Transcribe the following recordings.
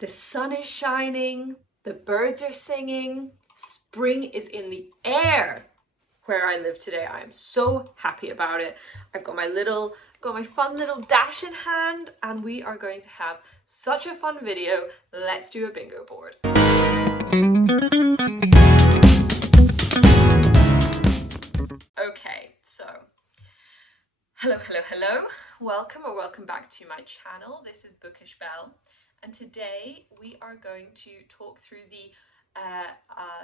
The sun is shining, the birds are singing, spring is in the air where I live today. I am so happy about it. I've got my fun little dash in hand, and we are going to have such a fun video. Let's do a bingo board. Okay, so hello. Welcome back to my channel. This is Bookish Belle, and today we are going to talk through the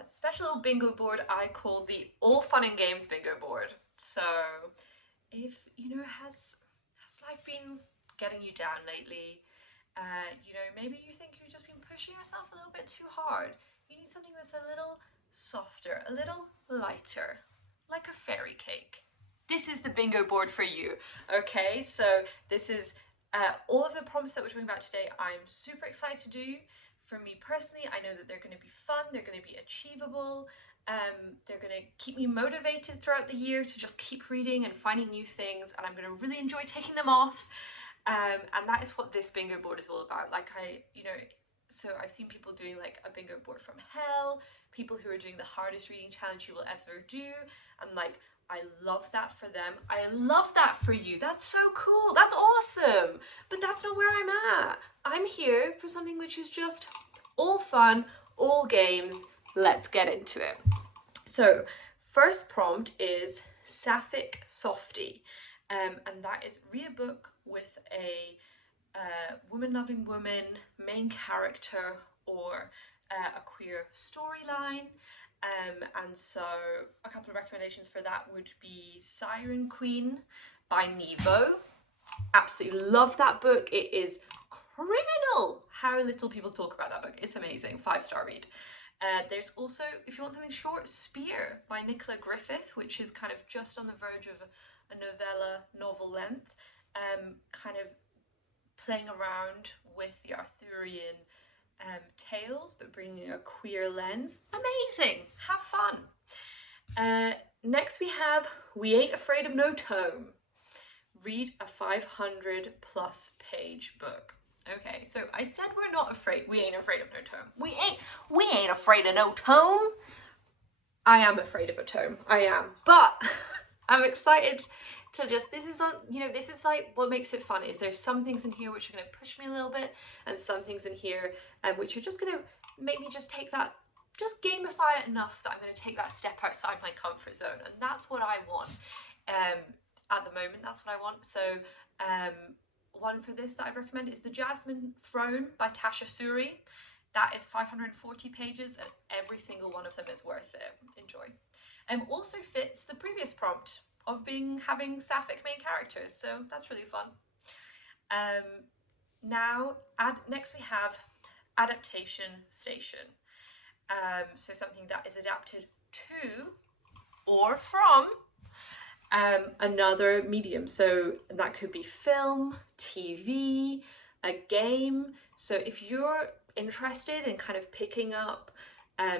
special bingo board I call the All Fun and Games bingo board. So if has life been getting you down lately? Maybe you think you've just been pushing yourself a little bit too hard. You need something that's a little softer, a little lighter, like a fairy cake. This is the bingo board for you. Okay, so this is all of the prompts that we're talking about today. I'm super excited to do. For me personally, I know that they're going to be fun, they're going to be achievable, they're going to keep me motivated throughout the year to just keep reading and finding new things, and I'm going to really enjoy taking them off. And that is what this bingo board is all about. So I've seen people doing like a bingo board from hell, people who are doing the hardest reading challenge you will ever do. I'm like, I love that for them. I love that for you. That's so cool. That's awesome. But that's not where I'm at. I'm here for something which is just all fun, all games. Let's get into it. So first prompt is Sapphic Softie. And that is read a book with a woman-loving woman, main character, or a queer storyline. And so a couple of recommendations for that would be Siren Queen by Nevo. Absolutely love that book. It is criminal how little people talk about that book. It's amazing. 5-star read. There's also, if you want something short, Spear by Nicola Griffith, which is kind of just on the verge of a novel length, kind of playing around with the Arthurian tales, but bringing a queer lens. Amazing. Have fun. Next we have We Ain't Afraid of No Tome. Read a 500 plus page book. Okay, so I said we ain't afraid of no tome. We ain't afraid of no tome. I am afraid of a tome. I am. But I'm excited to just, this is like what makes it fun, is there's some things in here which are going to push me a little bit, and some things in here which are just going to make me just gamify it enough that I'm going to take that step outside my comfort zone. And that's what I want. At the moment, that's what I want. So one for this that I'd recommend is The Jasmine Throne by Tasha Suri. That is 540 pages, and every single one of them is worth it. Enjoy. Also fits the previous prompt of having sapphic main characters, so that's really fun. Next we have Adaptation Station. So something that is adapted to or from another medium. So that could be film, TV, a game. So if you're interested in kind of picking up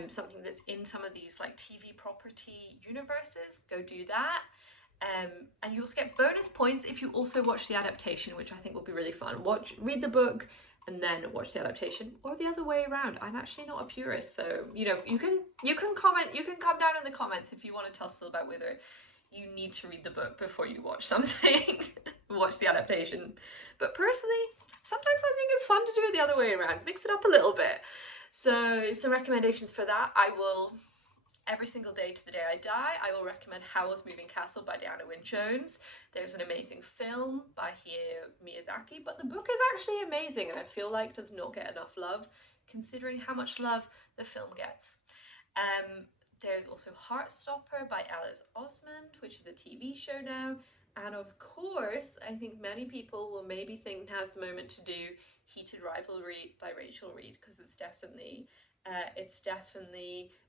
something that's in some of these like TV property universes, go do that. And you also get bonus points if you also watch the adaptation, which I think will be really fun. Read the book and then watch the adaptation, or the other way around. I'm actually not a purist, so you can comment. You can come down in the comments if you want to tussle about whether you need to read the book before you watch something, watch the adaptation. But personally, sometimes I think it's fun to do it the other way around, mix it up a little bit. So some recommendations for that. I will, every single day to the day I die, I will recommend Howl's Moving Castle by Diana Wynne Jones. There's an amazing film by Hayao Miyazaki, but the book is actually amazing, and I feel like does not get enough love, considering how much love the film gets. There's also Heartstopper by Alice Osmond, which is a TV show now. And of course, I think many people will maybe think now's the moment to do Heated Rivalry by Rachel Reed, because it's definitely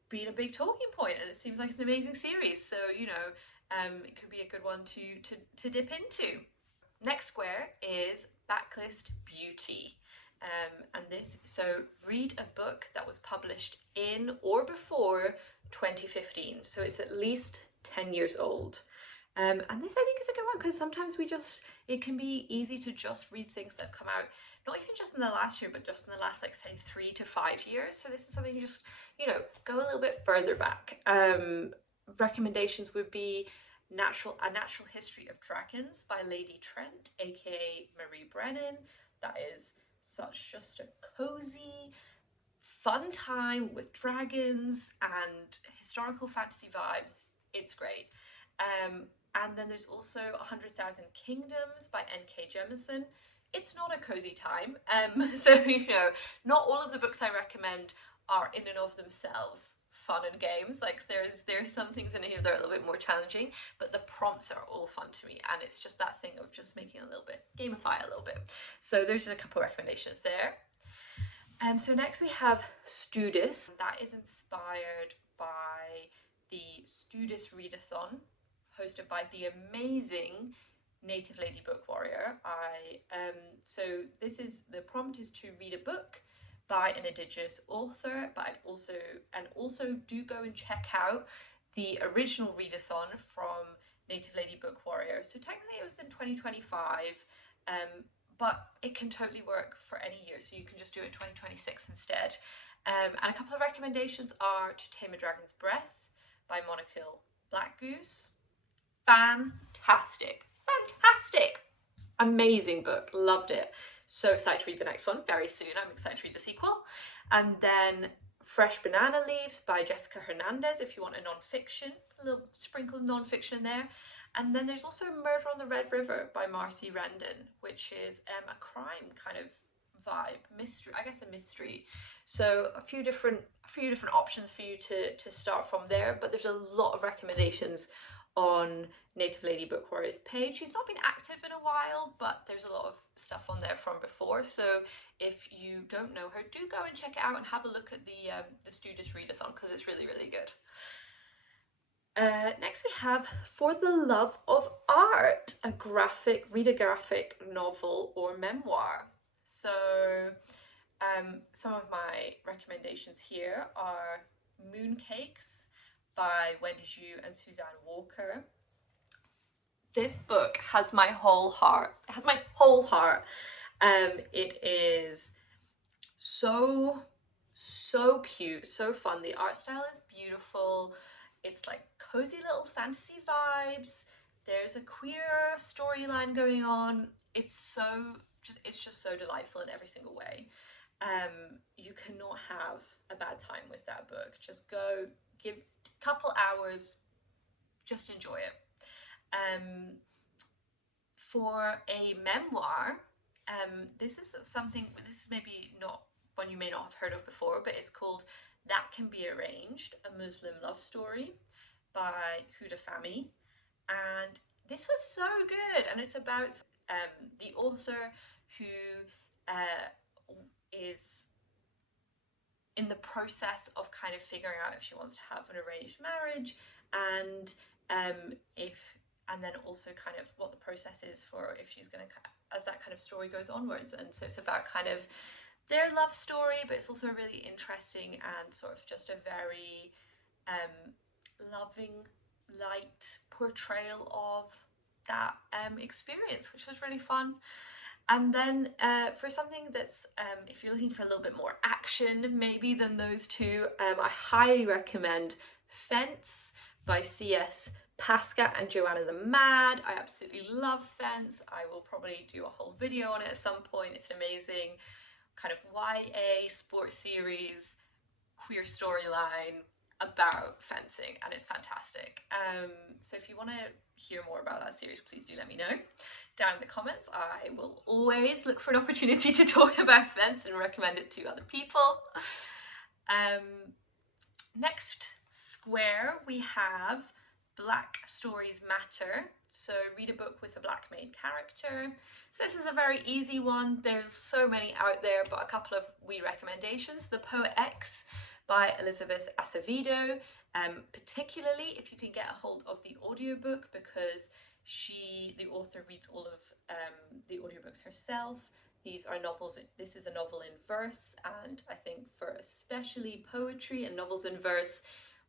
been a big talking point, and it seems like it's an amazing series. So, it could be a good one to dip into. Next square is Backlist Beauty. So read a book that was published in or before 2015. So it's at least 10 years old. And this I think is a good one, because sometimes it can be easy to just read things that have come out not even just in the last year, but just in the last, like, say 3 to 5 years. So this is something you just, you know, go a little bit further back. Recommendations would be A Natural History of Dragons by Lady Trent, aka Marie Brennan. That is such just a cozy, fun time with dragons and historical fantasy vibes. It's great. And then there's also 100,000 Kingdoms by N.K. Jemisin. It's not a cozy time. So, you know, not all of the books I recommend are in and of themselves fun and games. Like there's some things in here that are a little bit more challenging, but the prompts are all fun to me, and it's just that thing of just making a little bit, gamify a little bit. So there's a couple of recommendations there. So next we have Studis. That is inspired by the Studis Readathon, hosted by the amazing Native Lady Book Warrior. So the prompt is to read a book by an Indigenous author, but also do go and check out the original readathon from Native Lady Book Warrior. So technically it was in 2025, but it can totally work for any year, so you can just do it in 2026 instead. And a couple of recommendations are To Tame a Dragon's Breath by Monokill Blackgoose. Fantastic. Amazing book, loved it. So excited to read the next one very soon. I'm excited to read the sequel. And then Fresh Banana Leaves by Jessica Hernandez, if you want a non-fiction, a little sprinkle of non-fiction there. And then there's also Murder on the Red River by Marcy Rendon, which is a crime kind of vibe, mystery, I guess a mystery. So a few different options for you to start from there, but there's a lot of recommendations on Native Lady Book Warrior's page. She's not been active in a while, but there's a lot of stuff on there from before. So if you don't know her, do go and check it out and have a look at the Studis Readathon, because it's really, really good. Next we have For the Love of Art, a graphic novel or memoir. So some of my recommendations here are Mooncakes by Wendy Zhu and Suzanne Walker. This book has my whole heart. It has my whole heart. It is so cute, so fun. The art style is beautiful. It's like cozy little fantasy vibes. There's a queer storyline going on. It's just so delightful in every single way. You cannot have a bad time with that book. Just go, give a couple hours, just enjoy it. For a memoir, this is maybe not one you may not have heard of before, but it's called That Can Be Arranged, a Muslim Love Story by Huda Fahmy. And this was so good, and it's about the author who is in the process of kind of figuring out if she wants to have an arranged marriage, and then also kind of what the process is for if she's going to, as that kind of story goes onwards. And so it's about kind of their love story, but it's also a really interesting and sort of just a very loving, light portrayal of that experience, which was really fun. And then for something that's, if you're looking for a little bit more action maybe than those two, I highly recommend Fence by C.S. Pasca and Joanna the Mad. I absolutely love Fence. I will probably do a whole video on it at some point. It's an amazing kind of YA sports series, queer storyline about fencing, and it's fantastic. So if you want to hear more about that series, please do let me know down in the comments. I will always look for an opportunity to talk about Fence and recommend it to other people. Next square we have Black Stories Matter. So read a book with a black main character. So this is a very easy one. There's so many out there, but a couple of wee recommendations. The Poet X by Elizabeth Acevedo, particularly if you can get a hold of the audiobook, because the author reads all of the audiobooks herself. These are novels. This is a novel in verse, and I think for especially poetry and novels in verse,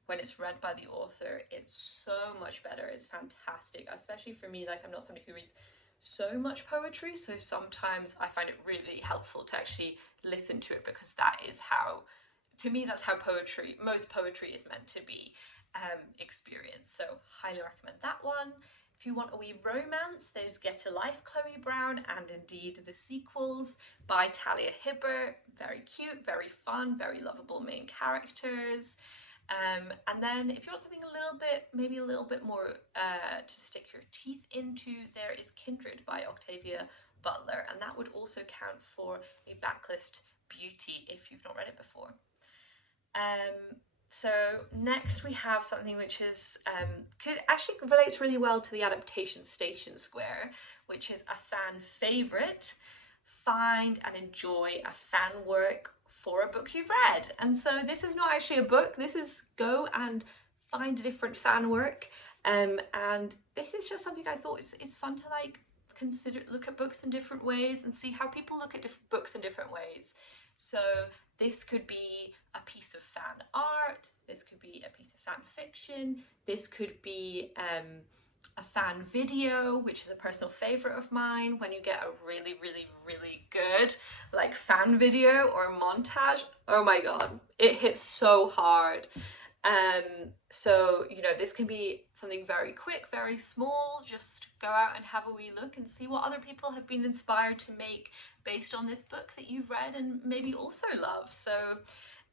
when it's read by the author, it's so much better. It's fantastic, especially for me. Like, I'm not somebody who reads so much poetry, so sometimes I find it really helpful to actually listen to it, because that is how, to me, that's how most poetry is meant to be experienced. So highly recommend that one. If you want a wee romance, there's Get a Life, Chloe Brown, and indeed the sequels by Talia Hibbert. Very cute, very fun, very lovable main characters. And then if you want something maybe a little bit more to stick your teeth into, there is Kindred by Octavia Butler, and that would also count for a backlist beauty if you've not read it before. So next we have something which is actually relates really well to the adaptation Station Square, which is a fan favourite. Find and enjoy a fan work for a book you've read. And so this is not actually a book, this is go and find a different fan work. And this is just something I thought it's fun to like look at books in different ways and see how people look at books in different ways. So this could be a piece of fan art, this could be a piece of fan fiction, this could be a fan video, which is a personal favorite of mine. When you get a really, really, really good like fan video or montage, oh my god, it hits so hard. So, you know, this can be something very quick, very small. Just go out and have a wee look and see what other people have been inspired to make based on this book that you've read and maybe also love. So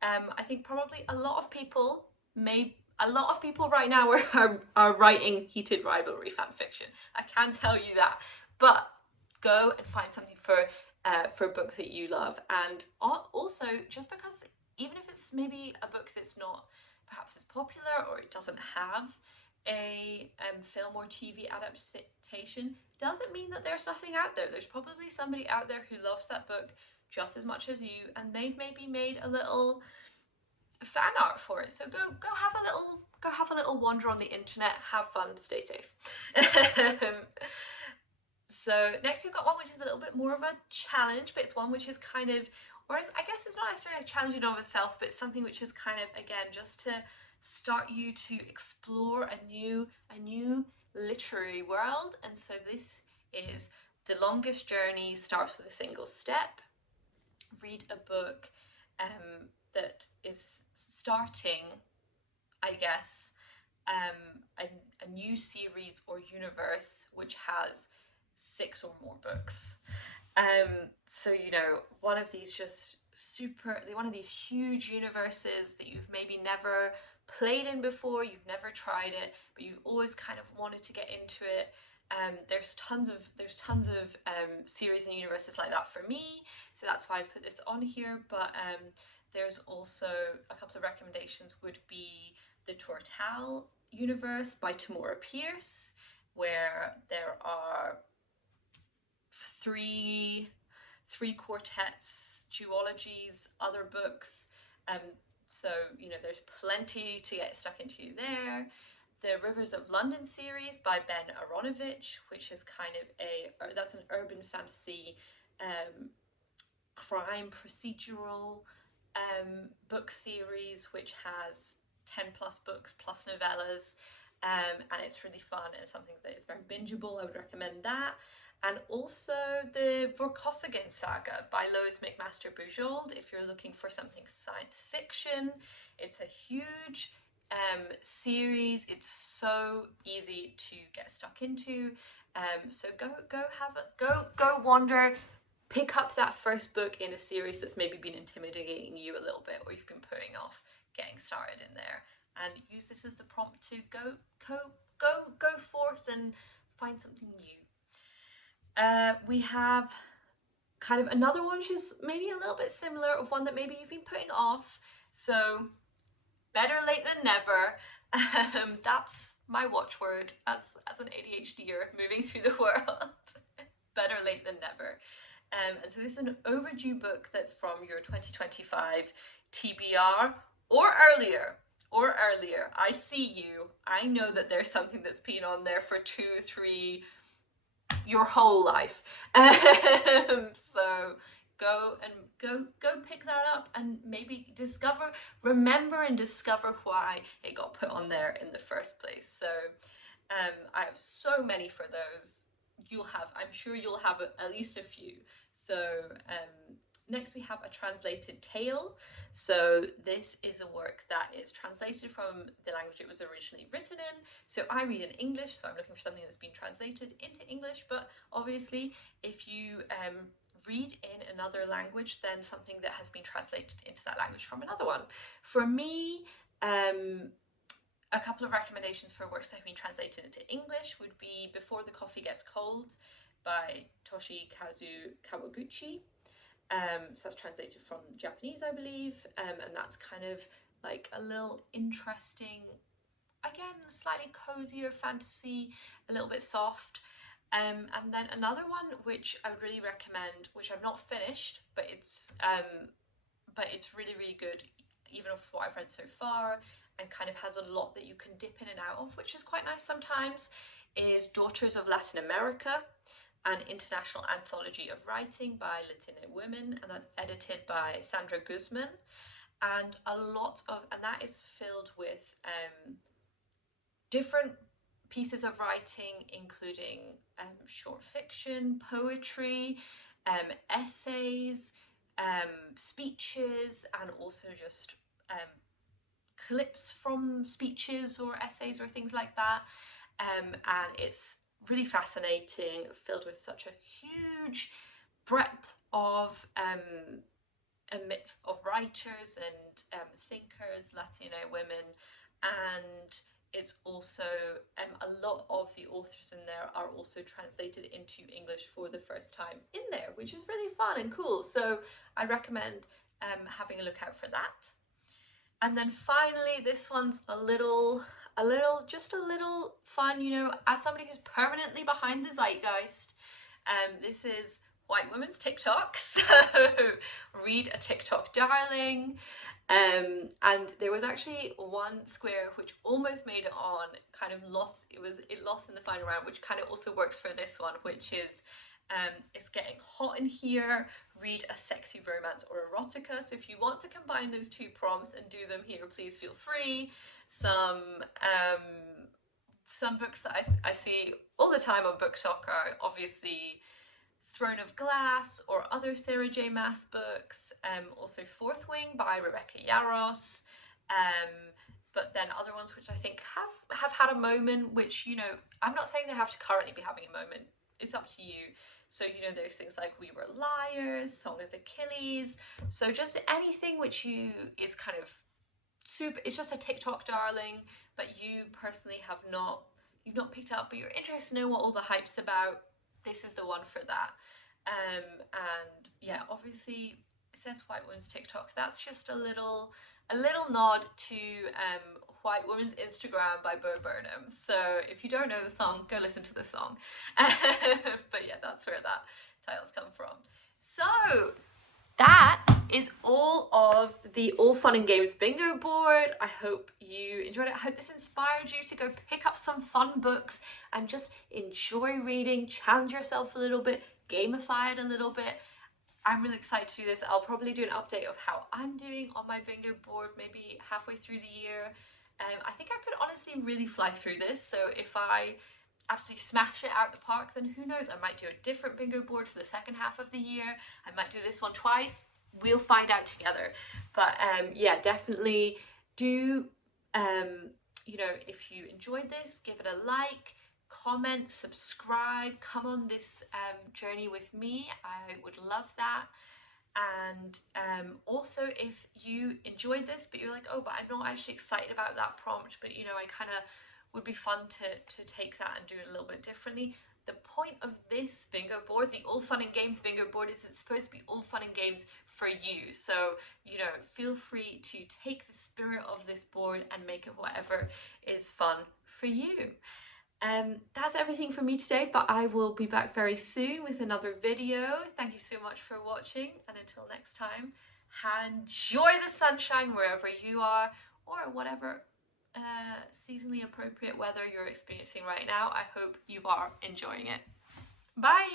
I think probably a lot of people right now are writing heated rivalry fan fiction. I can tell you that. But go and find something for a book that you love. And also, just because even if it's maybe a book that's not perhaps as popular, or it doesn't have a film or TV adaptation, doesn't mean that there's nothing out there. There's probably somebody out there who loves that book just as much as you, and they've maybe made a little fan art for it. So go have a little wander on the internet, have fun, stay safe. So next we've got one which is a little bit more of a challenge, but it's one which is kind of, I guess it's not necessarily a challenge in and of itself, but something which is kind of, again, just to start you to explore a new literary world. And so this is The Longest Journey Starts with a Single Step. Read a book that is starting, I guess, a new series or universe which has 6 or more books. So, you know, one of these huge universes that you've maybe never played in before, you've never tried it, but you've always kind of wanted to get into it. There's tons of series and universes like that for me, so that's why I've put this on here. But there's also a couple of recommendations would be the Tortal universe by Tamora Pierce, where there are three quartets, duologies, other books. So, you know, there's plenty to get stuck into there. The Rivers of London series by Ben Aronovich, which is kind of that's an urban fantasy crime procedural book series, which has 10 plus books plus novellas, and it's really fun and it's something that is very bingeable. I would recommend that. And also the Vorkosagin saga by Lois McMaster Bujold, if you're looking for something science fiction. It's a huge series. It's so easy to get stuck into. So go wander, pick up that first book in a series that's maybe been intimidating you a little bit, or you've been putting off getting started in there, and use this as the prompt to go forth and find something new. We have kind of another one which is maybe a little bit similar, of one that maybe you've been putting off. So better late than never. That's my watchword as an ADHDer moving through the world. Better late than never. And so this is an overdue book that's from your 2025 TBR or earlier. I see you. I know that there's something that's been on there for 2, 3, your whole life. So go pick that up and maybe remember and discover why it got put on there in the first place. So I have so many for those I'm sure you'll have at least a few. So next we have a translated tale. So this is a work that is translated from the language it was originally written in. So I read in English, so I'm looking for something that's been translated into English, but obviously if you read in another language, then something that has been translated into that language from another one. For me, a couple of recommendations for works that have been translated into English would be Before the Coffee Gets Cold by Toshikazu Kawaguchi. So that's translated from Japanese, I believe, and that's kind of like a little interesting, again, slightly cozier fantasy, a little bit soft. And then another one which I would really recommend, which I've not finished, but it's really, really good, even of what I've read so far, and kind of has a lot that you can dip in and out of, which is quite nice sometimes, is Daughters of Latin America, an international anthology of writing by Latina women, and that's edited by Sandra Guzman. And that is filled with different pieces of writing, including short fiction, poetry, essays, speeches, and also just clips from speeches or essays or things like that. And it's really fascinating, filled with such a huge breadth of writers and thinkers, Latina women, and it's also a lot of the authors in there are also translated into English for the first time in there, which is really fun and cool. So I recommend having a look out for that. And then finally, this one's a little fun, you know, as somebody who's permanently behind the zeitgeist. This is white women's TikTok, so read a TikTok darling. And there was actually one square which almost made it on, kind of lost, it lost in the final round, which kind of also works for this one, which is it's getting hot in here, read a sexy romance or erotica. So if you want to combine those two prompts and do them here, please feel free. Some books that I see all the time on BookTok are obviously Throne of Glass or other Sarah J Maas books, also Fourth Wing by Rebecca Yarros, but then other ones which I think have had a moment, which, you know, I'm not saying they have to currently be having a moment, it's up to you. So, you know, there's things like We Were Liars, Song of Achilles, so just anything which is kind of super, it's just a TikTok darling, but you personally you've not picked up, but you're interested to know what all the hype's about. This is the one for that. And yeah, obviously it says White Woman's TikTok. That's just a little nod to White Woman's Instagram by Bo Burnham. So if you don't know the song, go listen to the song. But yeah, that's where that title's come from. So that is all of the All Fun and Games bingo board. I hope you enjoyed it. I hope this inspired you to go pick up some fun books and just enjoy reading, challenge yourself a little bit, gamify it a little bit. I'm really excited to do this. I'll probably do an update of how I'm doing on my bingo board maybe halfway through the year. I think I could honestly really fly through this. So if I absolutely smash it out the park, then who knows, I might do a different bingo board for the second half of the year. I might do this one twice. We'll find out together. But yeah, definitely do, you know, if you enjoyed this, give it a like, comment, subscribe, come on this journey with me. I would love that. And also, if you enjoyed this, but you're like, oh, but I'm not actually excited about that prompt, but, you know, I kind of would be fun to take that and do it a little bit differently. The point of this bingo board, the All Fun and Games bingo board, is it's supposed to be all fun and games for you. So, you know, feel free to take the spirit of this board and make it whatever is fun for you. That's everything from me today, but I will be back very soon with another video. Thank you so much for watching, and until next time, enjoy the sunshine wherever you are, or whatever seasonally appropriate weather you're experiencing right now. I hope you are enjoying it. Bye!